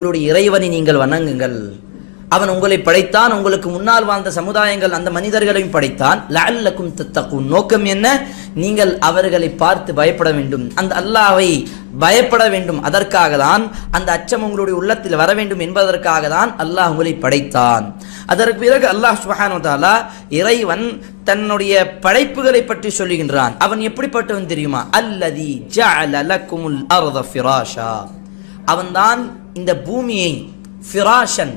உங்களுடைய இறைவனை நீங்கள் வணங்குங்கள். அவன் உங்களை படைத்தான், உங்களுக்கு முன்னால் வாழ்ந்த சமுதாயங்கள் அந்த மனிதர்களையும் படைத்தான். லஅல்லக்கும் தத்தகூன், நோக்கம் என்ன? நீங்கள் அவர்களை பார்த்து பயப்பட வேண்டும், அந்த அல்லாஹ்வை பயப்பட வேண்டும். அதற்காக தான் அந்த அச்சம் உங்களுடைய உள்ளத்தில் வர வேண்டும் என்பதற்காக தான் அல்லாஹ் உங்களை படைத்தான். அதற்கு பிறகு அல்லாஹ் சுப்ஹானஹு வ தஆலா இறைவன் தன்னுடைய படைப்புகளை பற்றி சொல்லுகின்றான். அவன் எப்படிப்பட்டவன் தெரியுமா? அல்லதி ஜஅல லக்குமுல் அர்த ஃபிராஷா, அவன்தான் இந்த பூமியை ஃபிராஷன்,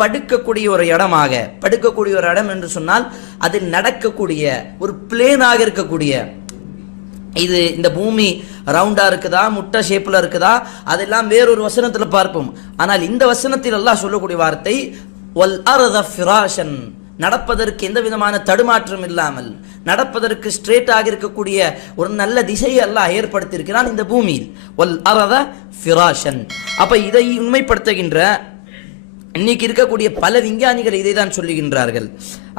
படுக்கக்கூடிய ஒரு இடமாக, படுக்கக்கூடிய ஒரு இடம் என்று சொன்னால் அதில் நடக்கக்கூடிய ஒரு பிளேனாக இருக்கக்கூடிய, இது இந்த பூமி ரவுண்டா இருக்குதா, முட்டை ஷேப்ல இருக்குதா, அதெல்லாம் வேறொரு வசனத்தில் பார்ப்போம். ஆனால் இந்த வசனத்தில் அல்லாஹ் சொல்லக்கூடிய வார்த்தை வல் அர்த ஃபிராஷன், நடப்பதற்கு எந்த விதமான தடுமாற்றம் இல்லாமல் நடப்பதற்கு ஸ்ட்ரெயிட்டாக இருக்கக்கூடிய ஒரு நல்ல திசையை அல்லாஹ் ஏற்படுத்தியிருக்கிறான் இந்த பூமியில். வல் அர்த ஃபிராஷன். அப்ப இதை உண்மைப்படுத்துகின்ற இன்னைக்கு இருக்கக்கூடிய பல விஞ்ஞானிகள் இதை தான் சொல்லுகின்றார்கள்.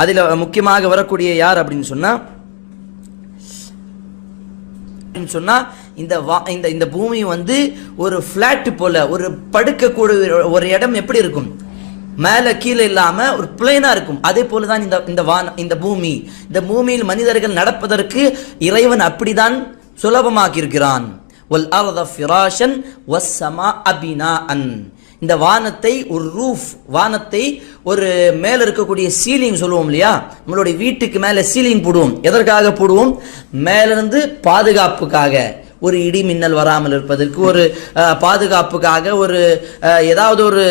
அதில் முக்கியமாக வரக்கூடிய யார் அப்படின்னு சொன்னா இந்த பூமி வந்து ஒரு பிளாட் போல, ஒரு படுக்கக்கூடிய ஒரு இடம் எப்படி இருக்கும், மேல கீழே இல்லாம ஒரு பிளேனா இருக்கும். அதே போலதான் இந்த பூமி, இந்த பூமியில் மனிதர்கள் நடப்பதற்கு இறைவன் அப்படிதான் சுலபமாக்கி இருக்கிறான். வல் அர்த ஃபிராஷன் வஸ் ஸமாஅ பினாஅன், இந்த வானத்தை ஒரு ரூஃப், வானத்தை ஒரு மேல இருக்கக்கூடிய சீலிங் சொல்லுவோம் இல்லையா, நம்மளுடைய வீட்டுக்கு மேல சீலிங் போடுவோம். எதற்காக போடுவோம்? மேலிருந்து பாதுகாப்புக்காக, ஒரு இடி மின்னல் வராமல் இருப்பதற்கு, ஒரு பாதுகாப்புக்காக, ஒரு ஏதாவது ஒரு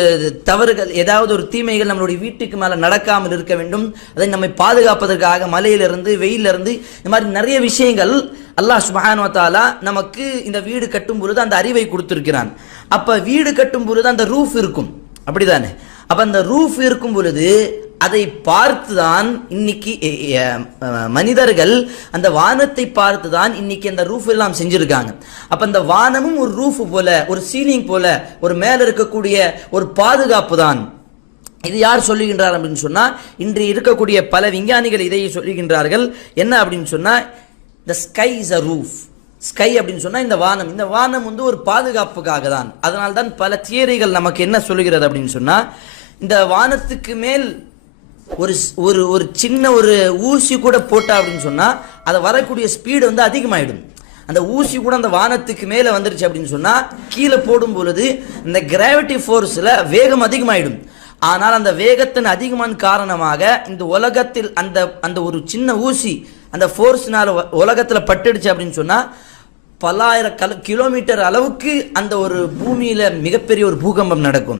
தவறுகள், ஏதாவது ஒரு தீமைகள் நம்மளுடைய வீட்டுக்கு மேலே நடக்காமல் இருக்க வேண்டும், அதை நம்மை பாதுகாப்பதற்காக மலையிலிருந்து வெயிலிருந்து இந்த மாதிரி நிறைய விஷயங்கள் அல்லாஹ் சுப்ஹானஹு வ தஆலா நமக்கு இந்த வீடு கட்டும் பொழுது அந்த அறிவை கொடுத்திருக்கிறான். அப்ப வீடு கட்டும் பொழுது அந்த ரூஃப் இருக்கும், அப்படிதானே? அப்ப அந்த ரூஃப் இருக்கும் பொழுது அதை பார்த்துதான் இன்னைக்கு மனிதர்கள் அந்த வானத்தை பார்த்துதான் இன்னைக்கு அந்த ரூஃப் எல்லாம் செஞ்சிருக்காங்க. அப்ப அந்த வானமும் ஒரு ரூஃப் போல, ஒரு சீலிங் போல, ஒரு மேல இருக்கக்கூடிய ஒரு பாதுகாப்பு தான். இது யார் சொல்லுகின்றார் அப்படின்னு சொன்னா, இன்று இருக்கக்கூடிய பல விஞ்ஞானிகள் இதை சொல்லுகின்றார்கள். என்ன அப்படின்னு சொன்னா, the sky is a roof. Sky அப்படின்னு சொன்னா இந்த வானம் வந்து ஒரு பாதுகாப்புக்காக தான். அதனால தான் பல தியரிகள் நமக்கு என்ன சொல்லுகிறது அப்படின்னு சொன்னா, இந்த வானத்துக்கு மேல் ஒரு ஒரு சின்ன ஒரு ஊசி கூட போட்டா அப்படின்னு சொன்னா அதை வரக்கூடிய ஸ்பீடு வந்து அதிகமாயிடும். அந்த ஊசி கூட அந்த வானத்துக்கு மேல வந்துருச்சு அப்படின்னு சொன்னா கீழே போடும் பொழுது இந்த கிராவிட்டி ஃபோர்ஸ்ல வேகம் அதிகமாயிடும். ஆனால் அந்த வேகத்தின் அதிகமான காரணமாக இந்த உலகத்தில் அந்த ஒரு சின்ன ஊசி அந்த ஃபோர்ஸ்னால உலகத்துல பட்டுடுச்சு அப்படின்னு சொன்னா பல்லாயிரம் கிலோமீட்டர் அளவுக்கு அந்த ஒரு பூமியில மிகப்பெரிய ஒரு பூகம்பம் நடக்கும்.